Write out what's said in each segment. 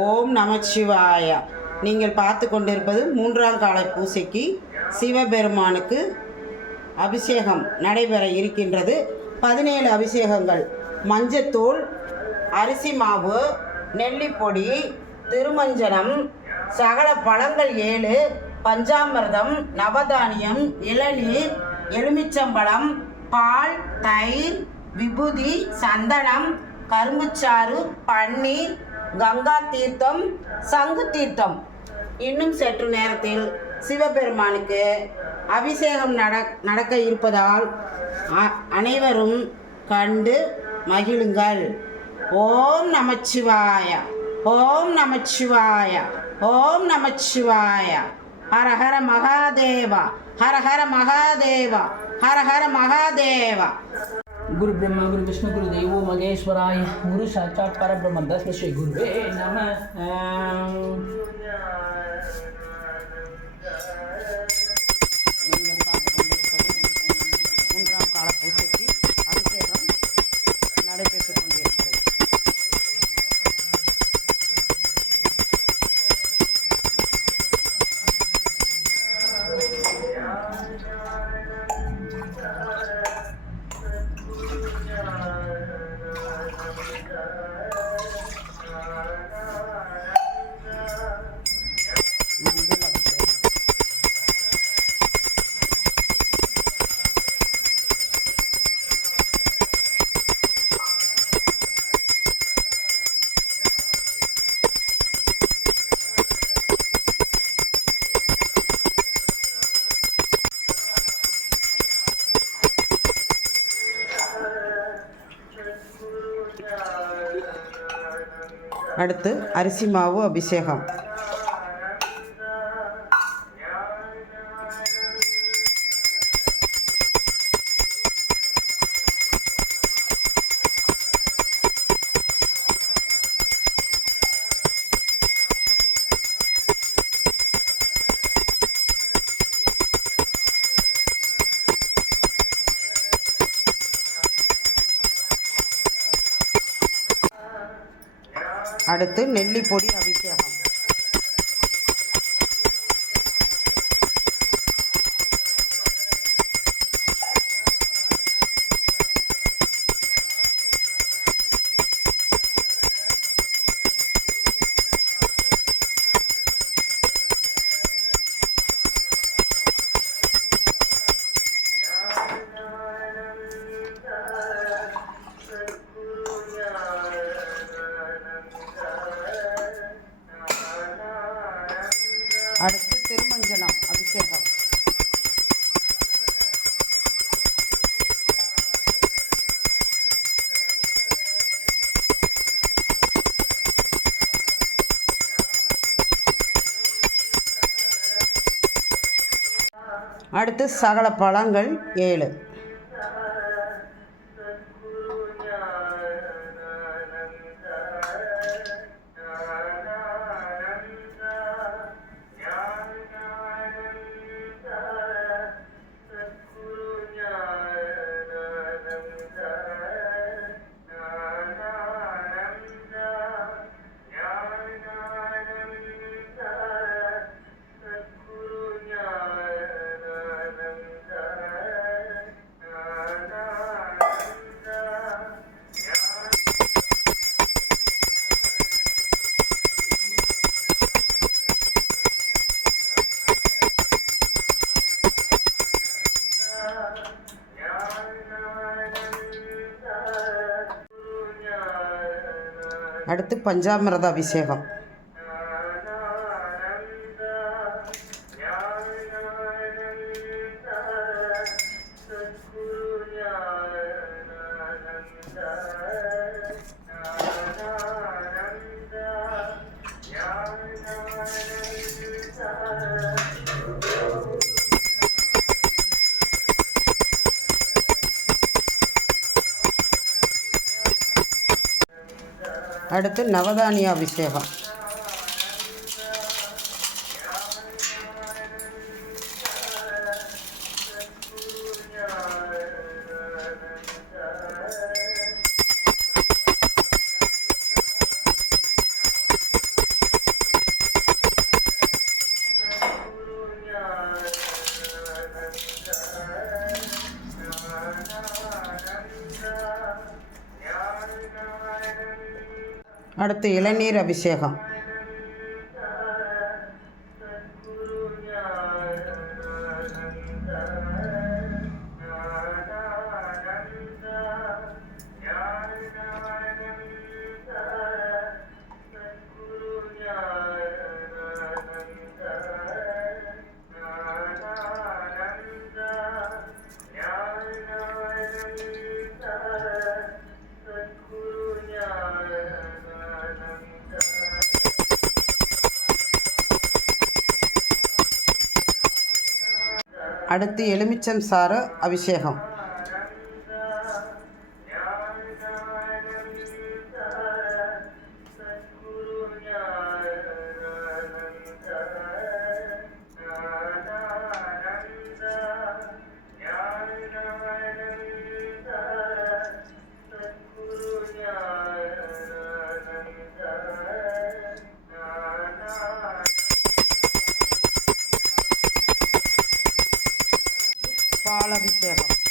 ஓம் நமச்சிவாய. நீங்கள் பார்த்து கொண்டிருப்பது மூன்றாம் கால பூசைக்கு சிவபெருமானுக்கு அபிஷேகம் நடைபெற இருக்கின்றது. பதினேழு அபிஷேகங்கள். மஞ்சத்தூள் அரிசி மாவு நெல்லிப்பொடி திருமஞ்சனம் சகல பழங்கள் ஏழு பஞ்சாமிர்தம் நவதானியம் இளநீர் எலுமிச்சம்பழம் பால் தயிர் விபூதி சந்தனம் கரும்புச்சாறு பன்னீர் கங்கா தீர்த்தம் சங்கு தீர்த்தம். இன்னும் சற்று நேரத்தில் சிவபெருமானுக்கு அபிஷேகம் நட நடக்க இருப்பதால் அ- அனைவரும் கண்டு மகிழுங்கள். ஓம் நமச்சிவாய ஓம் நமச்சிவாய ஓம் நமச்சிவாய. ஹர ஹர மகாதேவா ஹர ஹர மகாதேவா ஹர ஹர மகாதேவா. குரு பிரம்மா குரு விஷ்ணு குரு தேவோ மகேஸ்வராய் குரு சாட்சாத் பரபிரம்ம தஸ்ம குருவே நம. அடுத்து அரிசி மாவு அபிஷேகம். அடுத்து நெல்லிப்பொடி அபிஷேகம். அடுத்து சகல பழங்கள் ஏழு. அடுத்து பஞ்சாமிரத அபிஷேகம் அடுத்து நவதானிய அபிஷேகம். அடுத்து இளநீர் அபிஷேகம். அடுத்து எலுமிச்சம் சாறு அபிஷேகம் பால்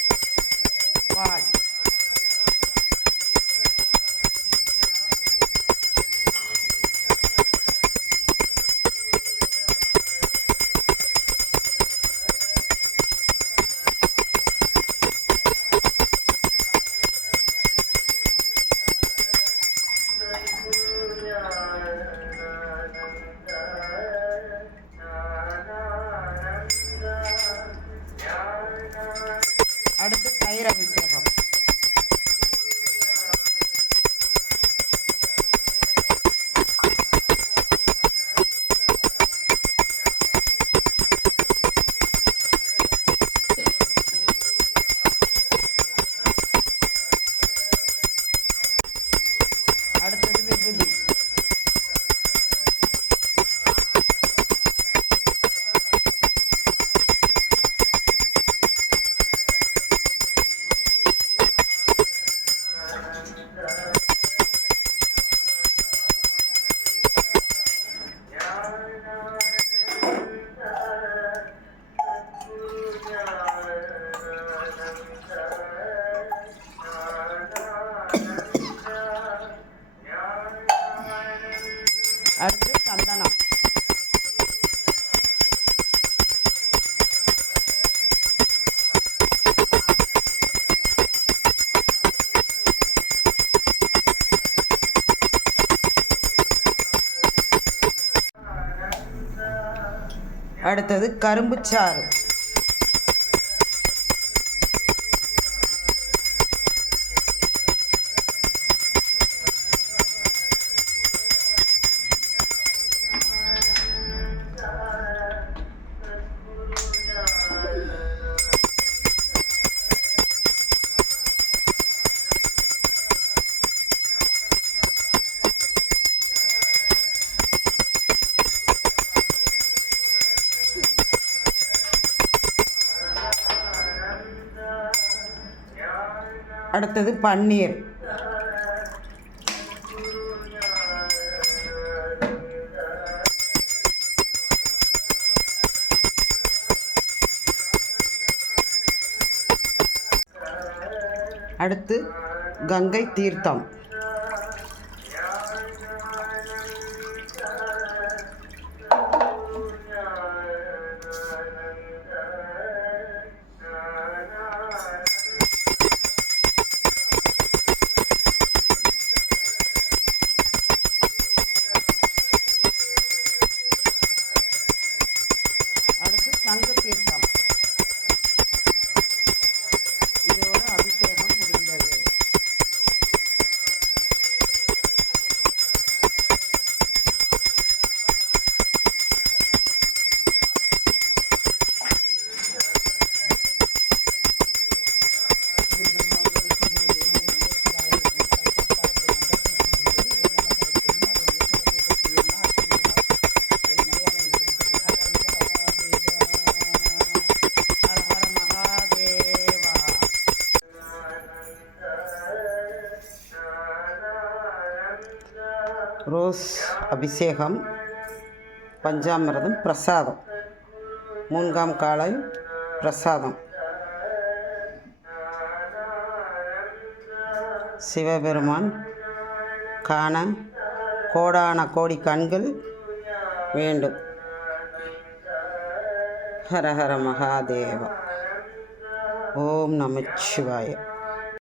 அடுத்து தயிர் அபிஷேகம் அடுத்தது விபூதி அடுத்து சந்தனம் அடுத்தது கரும்புச்சாறு. அடுத்தது பன்னீர். அடுத்து கங்கை தீர்த்தம். அபிஷேகம் பஞ்சாமிரதம் பிரசாதம். மூன்றாம் காலை பிரசாதம். சிவபெருமான் காண கோடான கோடி கண்கள் வேண்டும். ஹர ஹர மகாதேவா. ஓம் நமச்சிவாயம்